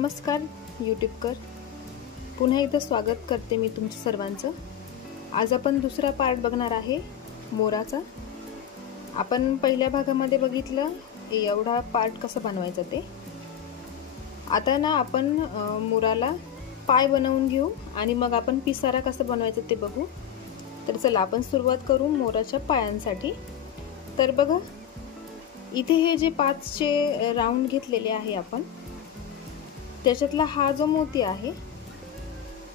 नमस्कार यूट्यूबकर, पुन्हा एकदा स्वागत करते मी तुमच्या सर्वांचं। आज आपण दुसरा पार्ट बघणार आहे मोराचा। आपण पहिल्या भागामध्ये बघितलं एवढा पार्ट कसं बनवायचं ते। आता ना आपण मोराला पाय बनवून घेऊ आणि मग आपण पिसारा कसं बनवायचं ते बघू। तर चला आपण सुरुवात करू मोराच्या पायांसाठी। तर बघा इथे हे जे 5चे राउंड घेतलेले आहे आपण, त्याच्यातला हा जो मोती आहे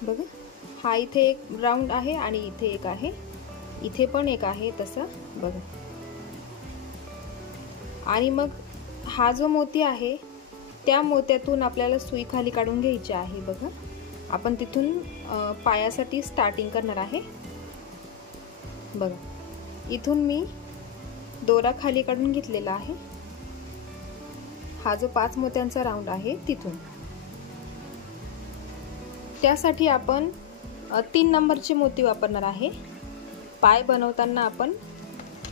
बघा, हा इथे एक राउंड आहे आणि इथे एक आहे, इथे पण एक आहे तसा बघा। आणि मग हा जो मोती आहे त्या मोत्यातून आपल्याला सुई खाली काढून घ्यायची आहे बघा। आपण तिथून पायासाठी स्टार्टिंग करणार आहे बघा। इथून मी दोरा खाली काढून घेतलेला आहे, हा जो 5 मोत्यांचा राउंड आहे तिथून। त्यासाठी आपण 3 नंबरचे मोती वापरणार आहे। पाय बनवताना आपण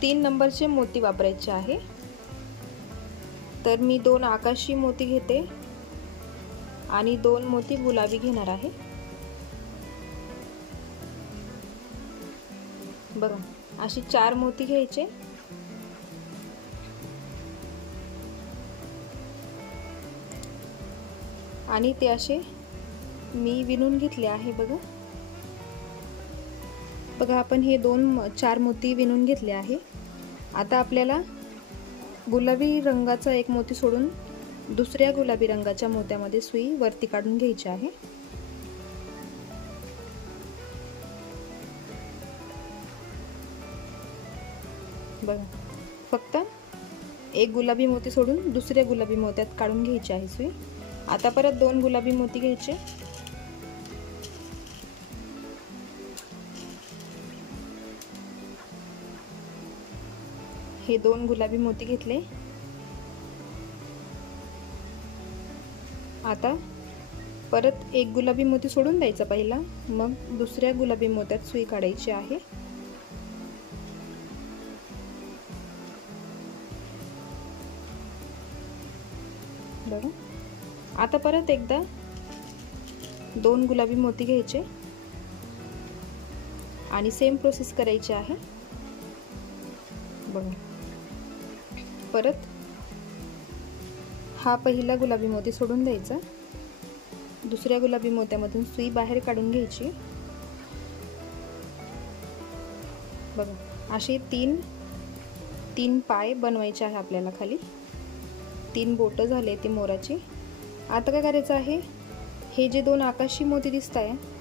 3 नंबरचे मोती वापरायचे आहे। तर मी 2 आकाशी मोती घेते आणि 2 मोती गुलाबी घेणार आहे बघा। अशी 4 मोती घ्यायचे आणि ते असे मी विणून घेतले आहे बघा। बघा आपण हे 4 मोती विणून घेतले आहे। आता आपल्याला गुलाबी रंगाचा एक मोती सोडून दुसऱ्या गुलाबी रंगाच्या मोत्यामध्ये सुई वरती काढून घ्यायची आहे बघा। फक्त एक गुलाबी मोती सोडून दुसऱ्या गुलाबी मोत्यात काढून घ्यायची आहे सुई। आता परत 2 गुलाबी मोती घ्यायचे, हे 2 गुलाबी मोती घेतले। आता परत एक गुलाबी मोती सोडून द्यायचा पहिला, मग दुसऱ्या गुलाबी मोत्यात सुई काढायची आहे बघा। आता परत एकदा 2 गुलाबी मोती घ्यायचे आणि सेम प्रोसेस करायची आहे बघा। परत हा पहिला गुलाबी मोती सोडून द्यायचा, दुसऱ्या गुलाबी मोत्यामधून सुई बाहेर काढून घ्यायची बघा। असे 3 पाय बनवायचे आहे आपल्याला खाली। 3 बोट झाले ती मोराची। आता काय करायचं आहे, हे जे 2 आकाशी मोती दिसत आहे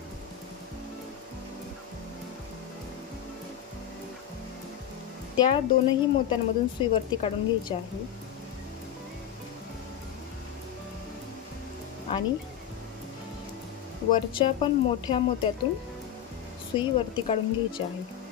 त्या 2ही मोत्यांमधून सुई वरती काढून घ्यायची आहे आणि वरच्या पण मोठ्या मोत्यातून सुई वरती काढून घ्यायची आहे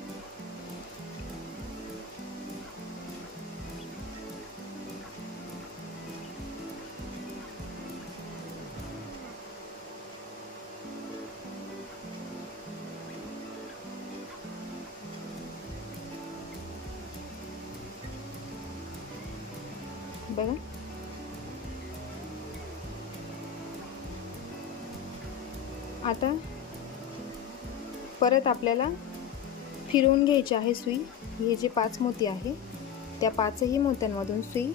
बघा। आता परत आपल्याला फिरवून घ्यायची आहे सुई। हे जे 5 मोती आहे त्या 5ही मोत्यांमधून सुई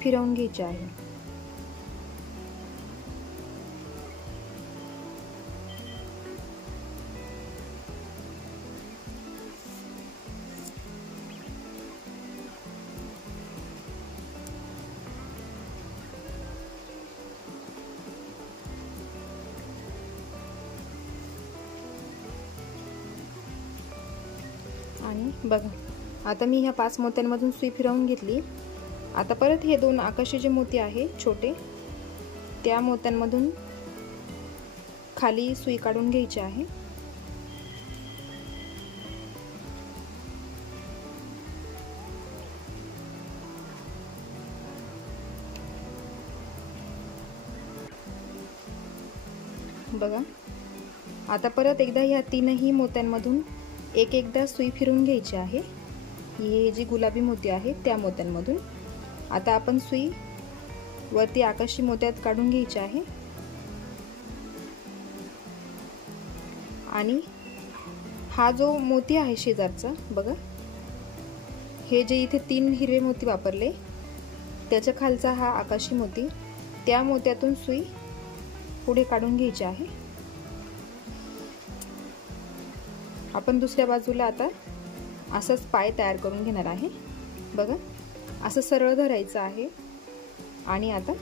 फिरवून घ्यायची आहे आणि बघा। आता मी ह्या 5 मोत्यांमधून सुई फिरवून घेतली। आता परत हे 2 आकाशी जे मोती आहे छोटे, त्या मोत्यांमधून खाली सुई काढून घ्यायची आहे बघा। आता परत एकदा ह्या 3ही मोत्यांमधून एकदा सुई फिरवून घ्यायची आहे। हे जी गुलाबी मोती आहे त्या मोत्यांमधून। आता आपण सुई वरती आकाशी मोत्यात काढून घ्यायची आहे आणि हा जो मोती आहे शेजारचा बघा, हे जे इथे 3 हिरवे मोती वापरले त्याच्या खालचा हा आकाशी मोती, त्या मोत्यातून सुई पुढे काढून घ्यायची आहे. आपण दुसऱ्या बाजूला आता असंच पाय तयार करून घेणार आहे. बघा असं सरळ धरायचं आहे आणि आता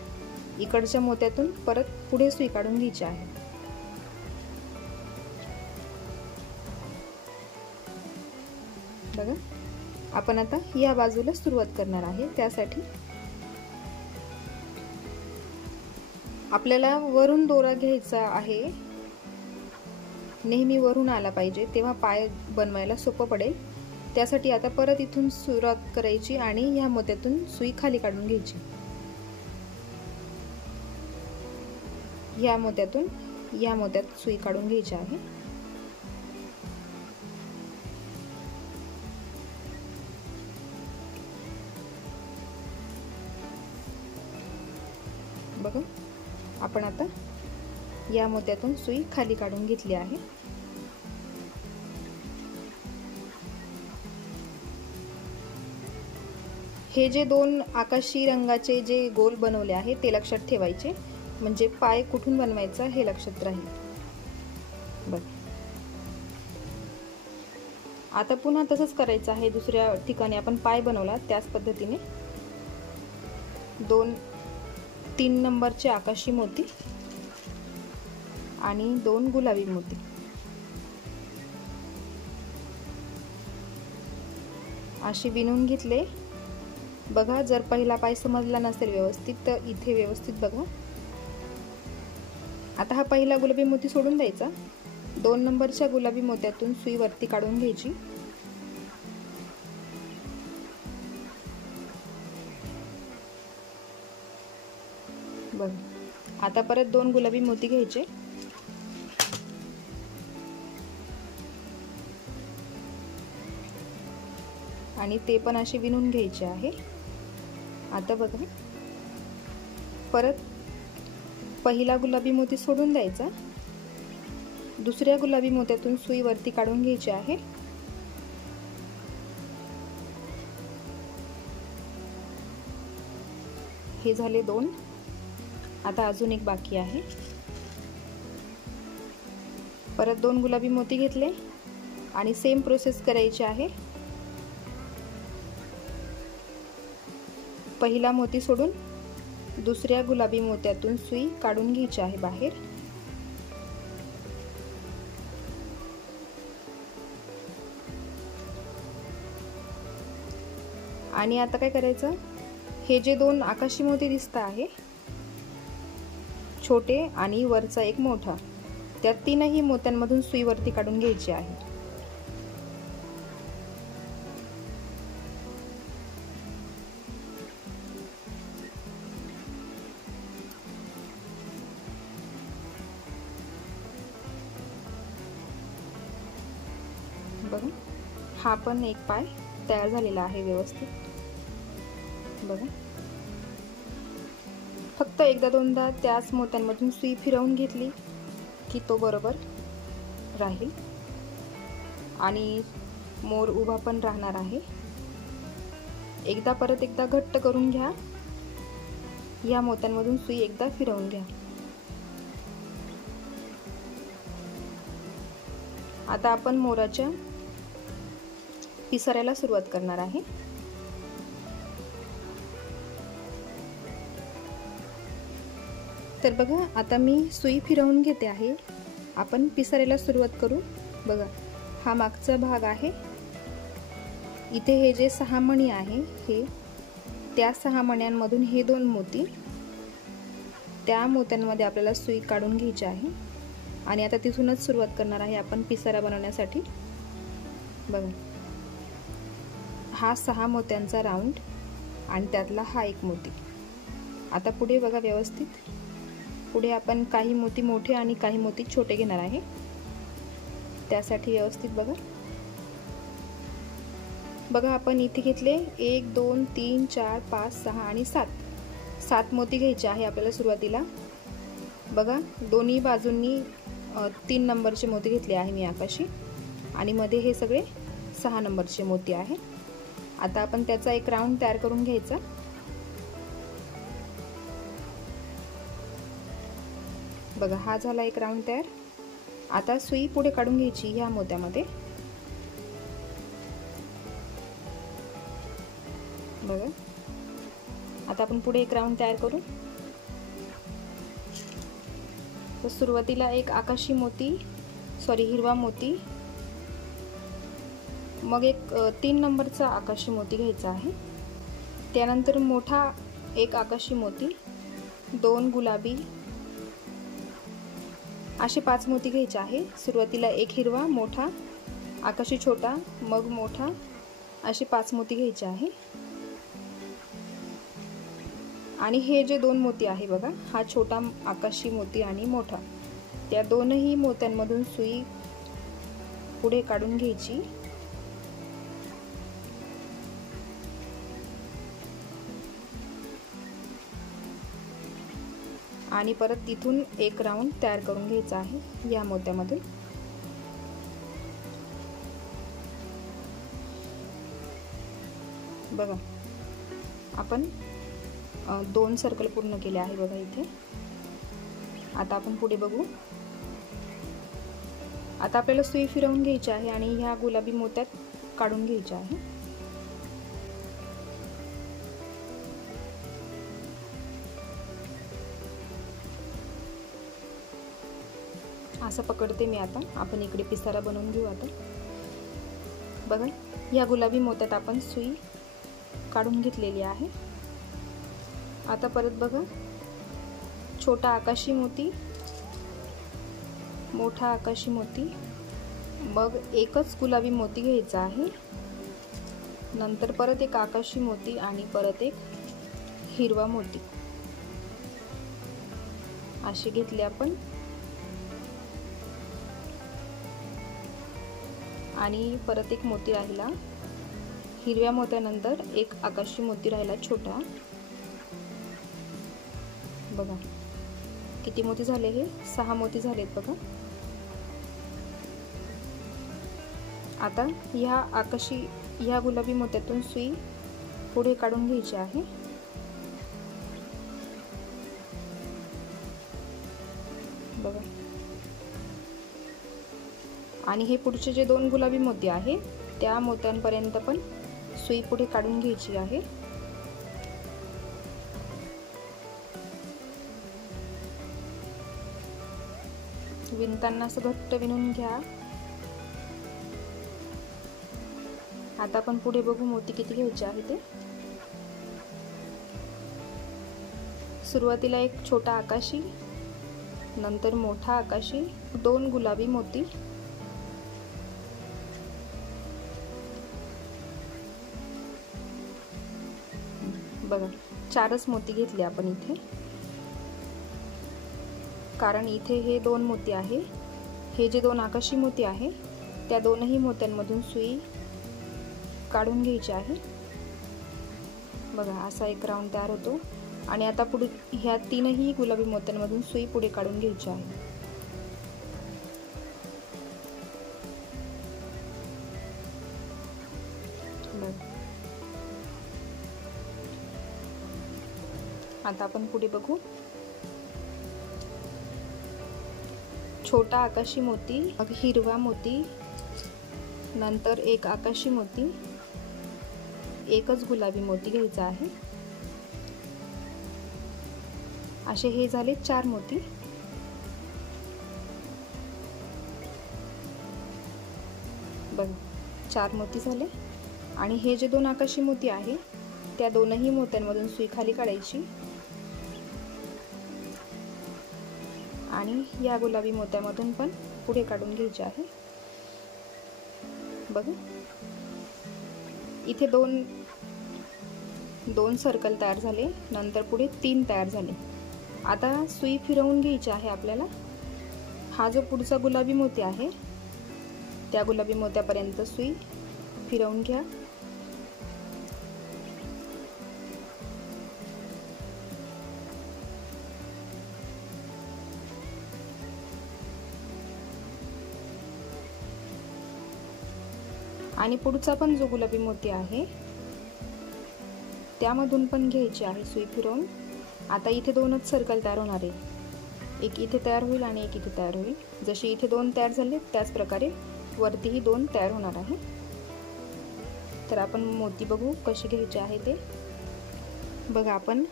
इकडच्या मोत्यातून परत पुढे सुई काढून घ्यायची आहे. बघा आपण आता या बाजूला सुरुवात करणार आहे. त्यासाठी आपल्याला वरून दोरा घ्यायचा आहे, नेहमी वरून आला पाहिजे, तेव्हा पाय बनवायला सोपं पडेल. त्यासाठी आता परत इथून सुरुवात करायची आणि या मोत्यातून सुई खाली काढून घ्यायची. या मोत्यातून या मोत्यात सुई काढून घ्यायची आहे. बघा आपण आता या मोत्यातून सुई खाली काढून घेतली आहे. हे जे 2 आकाशी रंगाचे जे गोल बनवले आहे ते लक्षात ठेवायचे, म्हणजे पाय कुठून बनवायचा हे लक्षात राहील. बघ आता पुन्हा तसंच करायचं आहे. दुसऱ्या ठिकाणी आपण पाय बनवला त्याच पद्धतीने 3 नंबरचे आकाशी मोती आणि 2 गुलाबी मोती असे विणून घेतले. बघा जर पहिला पाय समजला नसेल व्यवस्थित तर इथे व्यवस्थित बघा. आता हा पहिला गुलाबी मोती सोडून द्यायचा. 2 नंबरच्या गुलाबी मोत्यातून सुई वरती काढून घ्यायची. बघा आता परत 2 गुलाबी मोती घ्यायचे आणि ते पण असे विणून घ्यायचे आहे. आता बघा परत पहिला गुलाबी मोती सोडून द्यायचा. दुसऱ्या गुलाबी मोत्यातून सुई वरती काढून घ्यायची आहे. हे झाले 2. आता अजून एक बाकी आहे. परत 2 गुलाबी मोती घेतले आणि सेम प्रोसेस करायची आहे. पहिला मोती सोडून दुसऱ्या गुलाबी मोत्यातून सुई काढून घ्यायची आहे बाहेर. आणि आता काय करायचं, हे जे 2 आकाशी मोती दिसत आहे छोटे आणि वरचा एक मोठा, त्या 3ही मोत्यांमधून सुई वरती काढून घ्यायची आहे. बघा हा पण एक पाय तयार झालेला आहे व्यवस्थित. बघा फक्त एकदा दोनदा त्याच मोत्यांमधून सुई फिरवून घेतली की तो बरोबर राहील आणि मोर उभा पण राहणार आहे. परत एकदा घट्ट करून घ्या. या मोत्यांमधून सुई एकदा फिरवून घ्या. आता आपण मोराच्या पिसाऱ्याला सुरुवात करणार आहे. तर बघा आता मी सुई फिरवून घेते आहे. आपण पिसाऱ्याला सुरुवात करू. बघा हा मागचा भाग आहे. इथे हे जे 6 मणी आहे हे त्या 6 मण्यांमधून हे 2 मोती, त्या मोत्यांमध्ये आपल्याला सुई काढून घ्यायची आहे आणि आता तिथूनच सुरुवात करणार आहे आपण पिसारा बनवण्यासाठी. बघा हा 6 मोत्यांचा राऊंड आणि त्यातला हा एक मोती. आता पुढे बघा व्यवस्थित. पुढे आपण काही मोती मोठे आणि काही मोती छोटे घेणार आहे. त्यासाठी व्यवस्थित बघा. बघा आपण इथे घेतले 1 2 3 4 5 6 आणि 7 मोती घ्यायचे आहे आपल्याला सुरुवातीला. बघा दोन्ही बाजूंनी 3 नंबरचे मोती घेतले आहे मी आकाशी, आणि मध्ये हे सगळे 6 नंबरचे मोती आहे. आता आपण त्याचा एक राऊंड तयार करून घ्यायचा. बघा, हा झाला एक राऊंड तयार. आता सुई पुढे काढून घ्यायची ह्या मोत्यामध्ये. बघा, आता आपण पुढे एक राऊंड तयार करू. तर सुरुवातीला एक आकाशी मोती, हिरवा मोती, मग एक 3 नंबरचा आकाशी मोती घ्यायचा आहे. त्यानंतर मोठा एक आकाशी मोती, 2 गुलाबी, असे 5 मोती घ्यायचे आहे. सुरुवातीला एक हिरवा मोठा, आकाशी छोटा, मग मोठा, असे 5 मोती घ्यायचे आहे. आणि हे जे 2 मोती आहे बघा, हा छोटा आकाशी मोती आणि मोठा, त्या दोनही मोत्यांमधून सुई पुढे काढून घ्यायची. आणि परत तिथून एक राऊंड तयार करून घ्यायचा आहे या मोत्यामधून. बघा, आपण 2 सर्कल पूर्ण केले आहे बघा इथे. आता आपण पुढे बघू. आता आपल्याला सुई फिरवून घ्यायची आहे आणि ह्या गुलाबी मोत्यात काढून घ्यायच्या आहे. असं पकडते मी. आता आपण इकडे पिसारा बनवून घेऊ. आता बघा, या गुलाबी मोत्यात आपण सुई काढून घेतलेली आहे. आता परत बघा, छोटा आकाशी मोती, मोठा आकाशी मोती, मग एकच गुलाबी मोती घ्यायचा आहे. नंतर परत एक आकाशी मोती आणि परत एक हिरवा मोती, असे घेतले आपण. आणि परत एक मोती राहिला हिरव्या मोत्यानंतर, एक आकाशी मोती राहिला छोटा. बघा किती मोती झाले, हे 6 मोती झालेत बघा. आता ह्या गुलाबी मोत्यातून सुई पुढे काढून घ्यायची आहे. बघा, आणि हे पुढचे जे 2 गुलाबी मोती आहे त्या मोत्यांपर्यंत पण सुई पुढे काढून घ्यायची आहे. विणताना असं घट्ट विणून घ्या. आता आपण पुढे बघू मोती किती घ्यायचे आहे ते. सुरुवातीला एक छोटा आकाशी, नंतर मोठा आकाशी, 2 गुलाबी मोती, बघा 4च मोती घेतले आपण इथे. कारण इथे हे 2 मोती आहे. हे जे 2 आकाशी मोती आहे त्या दोनही मोत्यांमधून सुई काढून घ्यायची आहे. बघा, असा एक राऊंड तयार होतो. आणि आता पुढे ह्या 3ही गुलाबी मोत्यांमधून सुई पुढे काढून घ्यायची आहे. आता आपण पुढे बघू. छोटा आकाशी मोती, मग हिरवा मोती, नंतर एक आकाशी मोती, एकच गुलाबी मोती घ्यायचा आहे. असे हे झाले 4 मोती. बघ, 4 मोती झाले. आणि हे जे 2 आकाशी मोती आहे त्या दोनही मोत्यांमधून सुई खाली काढायची आणि या गुलाबी मोत्यामधून पण पुढे काढून घ्यायचे आहे. बघ, इथे 2 सर्कल तयार झाले, नंतर पुढे 3 तयार झाले. आता सुई फिरवून घ्यायची आहे आपल्याला. हा जो पुढचा गुलाबी मोती आहे त्या गुलाबी मोत्यापर्यंत सुई फिरवून घ्या. आणि पुढचा पण जो गुलाबी मोती आहे त्यामधून पण घ्यायची आहे सुई फिरवून। आता इथे दोनच सर्कल तयार होणार आहे, एक इथे तयार होईल आणि एक इथे तयार होईल। जसे इथे दोन तयार झाले त्याच प्रकारे वरतीही दोन तयार होणार आहे। तर आपण मोती बघू कसे घ्यायचे आहे ते। बघा आपण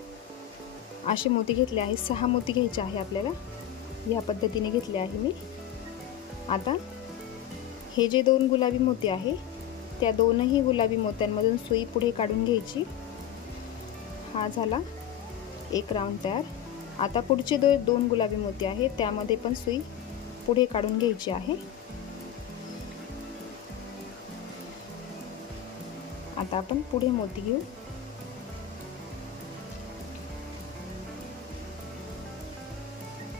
असे मोती घेतले आहे, 6 मोती घ्यायचे आहे आपल्याला। या पद्धतीने घेतले आहे मी। आता हे जे दोन गुलाबी मोती आहे त्या दोनही गुलाबी मोत्यांमधून सुई पुढे काढून घ्यायची। हा झाला एक राऊंड तयार। आता पुढचे दोन गुलाबी मोती आहे त्यामध्ये पण सुई पुढे काढून घ्यायची आहे। आता आपण पुढे मोती घेऊ।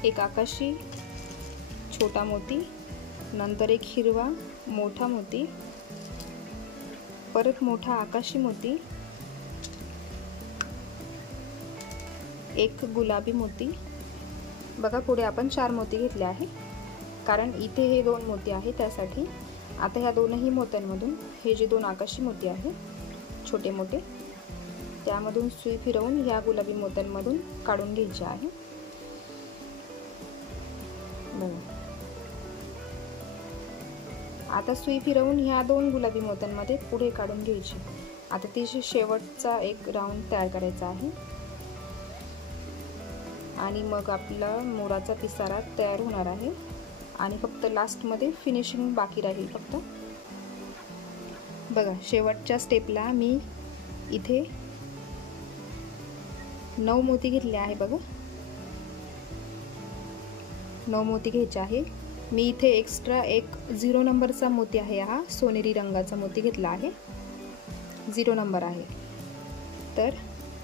एक आकाशी छोटा मोती, नंतर एक हिरवा मोठा मोती, परत मोठा आकाशी मोती, एक गुलाबी मोती। बघा पुढे आपण 4 मोती घेतले आहे, कारण इथे हे 2 मोती आहे त्यासाठी। आता ह्या दोनही मोत्यांमधून हे जे 2 आकाशी मोती आहे छोटे मोठे त्यामधून सुई फिरवून ह्या गुलाबी मोत्यांमधून काढून घ्यायचे आहे। आता सुई फिरवून ह्या 2 गुलाबी मोत्यांमध्ये पुढे काढून घ्यायची। आता तिथे शेवटचा एक राऊंड तयार करायचा आहे आणि मग आपला मोराचा पिसारा तयार होणार आहे आणि फक्त लास्ट मध्ये फिनिशिंग बाकी राहील फक्त। बघा शेवटच्या स्टेपला मी इथे 9 मोती घेतले आहे। बघा 9 मोती घ्यायचे आहे। मी इथे एक्स्ट्रा एक 0 नंबरचा मोती आहे, हा सोनेरी रंगाचा मोती घेतला आहे, 0 नंबर आहे। तर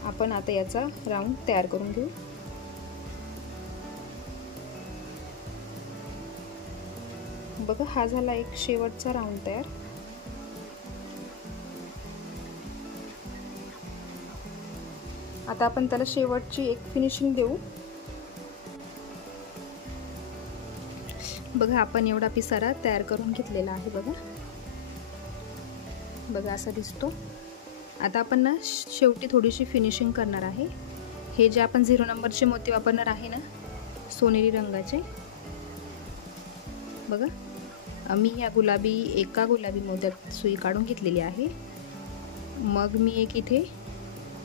आपण आता याचा राऊंड तयार करून घेऊ। बघा हा झाला एक शेवटचा राऊंड तयार। आता आपण त्याला शेवटची एक फिनिशिंग देऊ। बघा आपण एवढा पिसारा तयार करून घेतलेला आहे। बघा बघा असा दिसतो। आता आपण ना शेवटी थोडीशी फिनिशिंग करणार आहे। हे जे आपण 0 नंबरचे मोती वापरणार आहे ना सोनेरी रंगाचे, बघा मी या एका गुलाबी मोत्यात सुई काढून घेतलेली आहे। मग मी एक इथे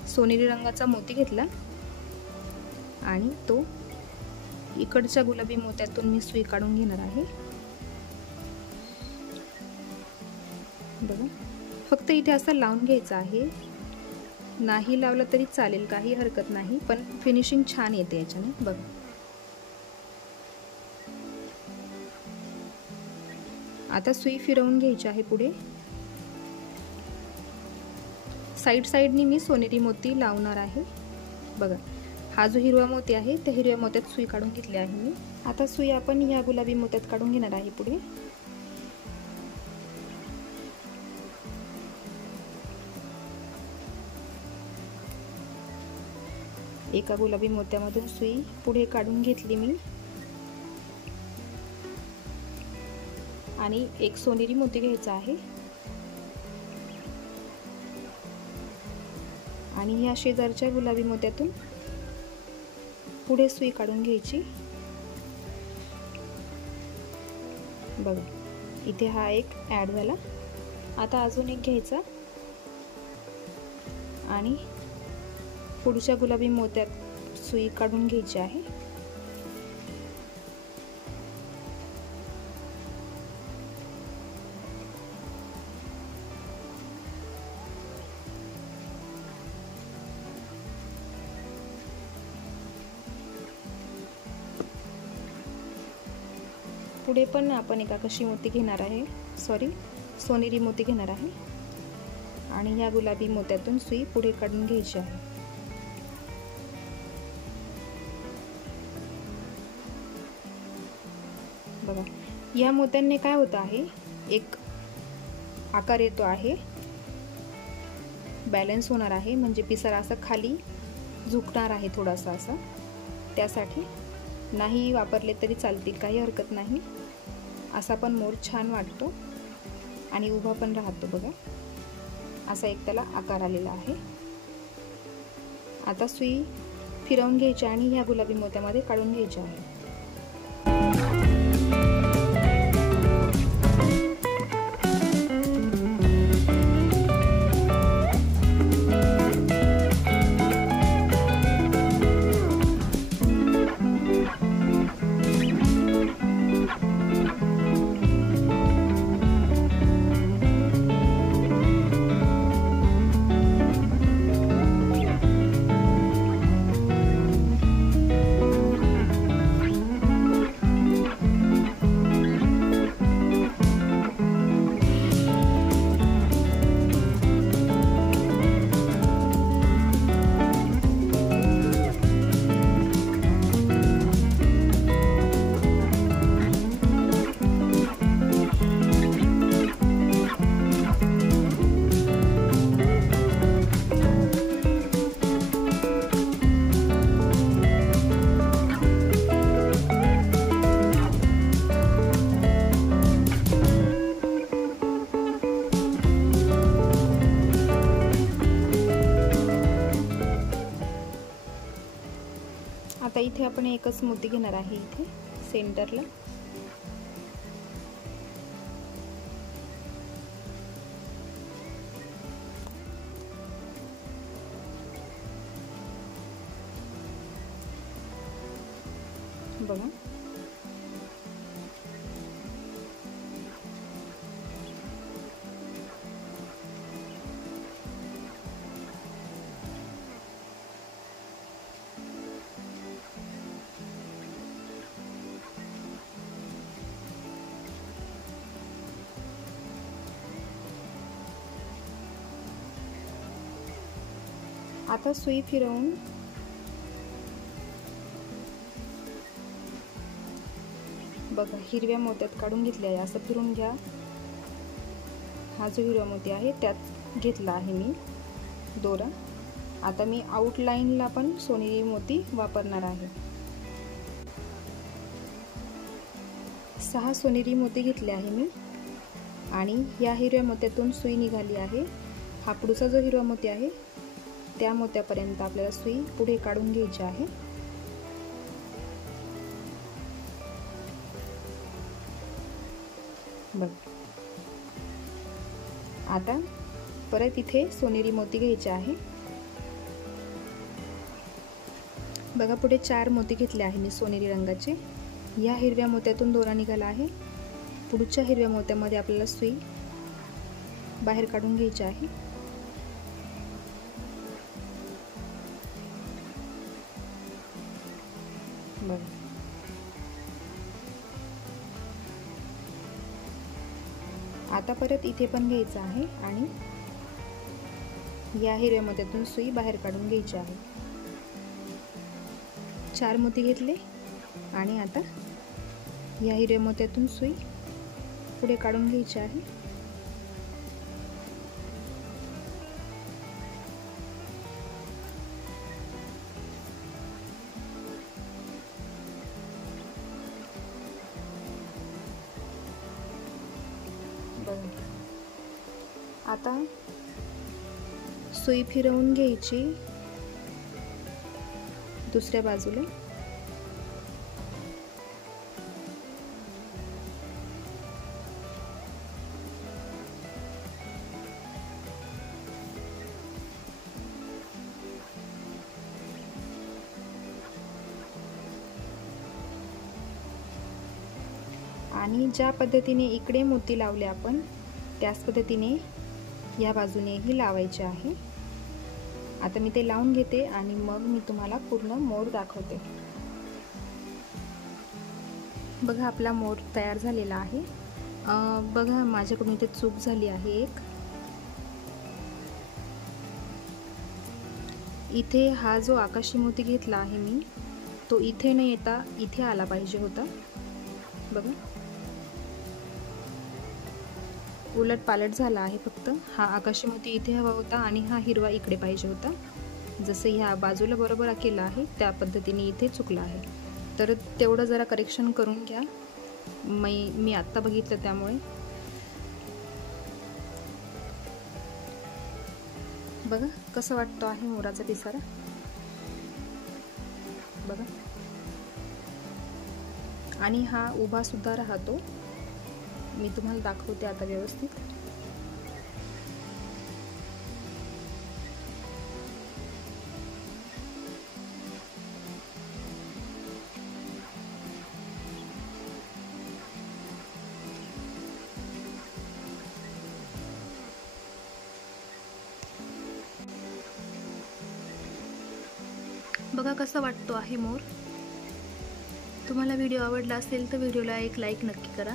सोनेरी रंगाचा मोती घेतला आणि तो इकडच्या गुलाबी मोत्यातून मी सुई काढून घेणार आहे। बघा फक्त इथे असं लावून घ्यायचं आहे, नाही लावलं तरी चालेल, काही हरकत नाही, पण फिनिशिंग छान येते याच्याने। बघा आता सुई फिरवून घ्यायची आहे पुढे। साईडनी मी सोनेरी मोती लावणार आहे। बघा हा जो हिरवा मोती आहे त्या हिरव्या मोत्यात सुई काढून घेतली आहे मी। आता सुई आपण ह्या गुलाबी मोत्यात काढून घेणार आहे पुढे। एका गुलाबी मोत्यामधून सुई पुढे काढून घेतली मी आणि एक सोनेरी मोती घ्यायचा आहे आणि ह्या शेजारच्या गुलाबी मोत्यातून पुढे सुई काढून घ्यायची। बघा इथे हा एक ऍड झाला। आता अजून एक घ्यायचा आणि पुढच्या गुलाबी मोत्यात सुई काढून घ्यायची आहे। पुढे पण आपण एक आकाशी मोती घेणार आहे, सोनेरी मोती घेणार आहे आणि ह्या गुलाबी मोत्यातून सुई पुढे काढून घ्यायची आहे। बघा या मोत्यांनी काय होतं आहे, एक आकार येतो आहे, बॅलन्स होणार आहे, म्हणजे पिसारा असा खाली झुकणार आहे थोडासा असा। त्यासाठी नाही वापरले तरी चालतील, काही हरकत नाही, असा पण मोर छान वाटतो। आणि उभा पण राहतो बघा, असा एक त्याला आकार आलेला आहे। आता सुई फिरवून घ्यायची आणि ह्या गुलाबी मोत्यामध्ये काढून घ्यायची आहे। आता इथे आपण एकच मोती घेणार आहे, इथे सेंटरला। बघा आता सुई फिरवून बघा हिरव्या मोत्यात काढून घेतले आहे, असं फिरून घ्या। हा जो हिरवा मोती आहे त्यात घेतला आहे मी दोरा। आता मी आउटलाईनला पण सोनेरी मोती वापरणार आहे। 6 सोनेरी मोती घेतले आहे मी आणि या हिरव्या मोत्यातून सुई निघाली आहे। हा पुढचा जो हिरवा मोती आहे त्या मोत्यापर्यंत आपल्याला सुई पुढे काढून घ्यायची आहे। बघ आता परत इथे सोनेरी मोती घ्यायचे आहे। बघा पुढे 4 मोती घेतले आहे मी सोनेरी रंगाचे। या हिरव्या मोत्यातून दोरा निघाला आहे। पुढच्या हिरव्या मोत्यामध्ये आपल्याला सुई बाहेर काढून घ्यायची आहे। बघा आता परत इथे पण घ्यायचं आहे आणि या हिरव्या मोत्यातून सुई बाहेर काढून घ्यायची आहे। 4 मोती घेतले आणि आता या हिरव्या मोत्यातून सुई पुढे काढून घ्यायची आहे। आता सुई फिरवून घ्यायची दुसऱ्या बाजूला। आणि ज्या पद्धतीने इकडे मोती लावले आपण त्याच पद्धतीने या बाजूनेही लावायचे आहे। आता मी ते लावून घेते आणि मग मी तुम्हाला पूर्ण मोर दाखवते। बघा आपला मोर तयार झालेला आहे। बघा माझ्याकडून इथे चूक झाली आहे एक। इथे हा जो आकाशी मोती घेतला आहे मी तो इथे न येता इथे आला पाहिजे होता। बघा उलट पालट झाला आहे। फक्त हा आकाशी मोती इथे हवा होता आणि हा हिरवा इकडे पाहिजे होता। जसे ह्या बाजूला बरोबर केला आहे त्या पद्धतीने इथे चुकला आहे। तर तेवढं जरा करेक्शन करून घ्या। मी आत्ता बघितलं त्यामुळे। बघा कसं वाटतं आहे मोराचा पिसारा, बघा. आणि हा उभा सुद्धा राहतो. मी तुम्हाला दाखवते आता व्यवस्थित. बघा कसा वाटतो आहे मोर. तुम्हाला व्हिडिओ आवडला असेल तर व्हिडिओला एक लाईक नक्की करा.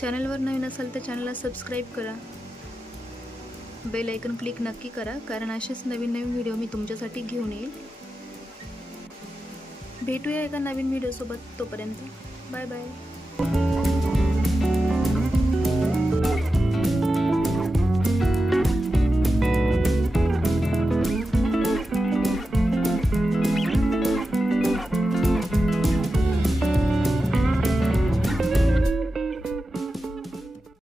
चॅनलवर नवीन असाल तर चॅनलला सबस्क्राईब करा. बेल आयकन क्लिक नक्की करा, कारण असेच नवीन नवीन व्हिडिओ मी तुमच्यासाठी घेऊन येईल. भेटूया एका नवीन व्हिडिओसोबत. तोपर्यंत बाय बाय.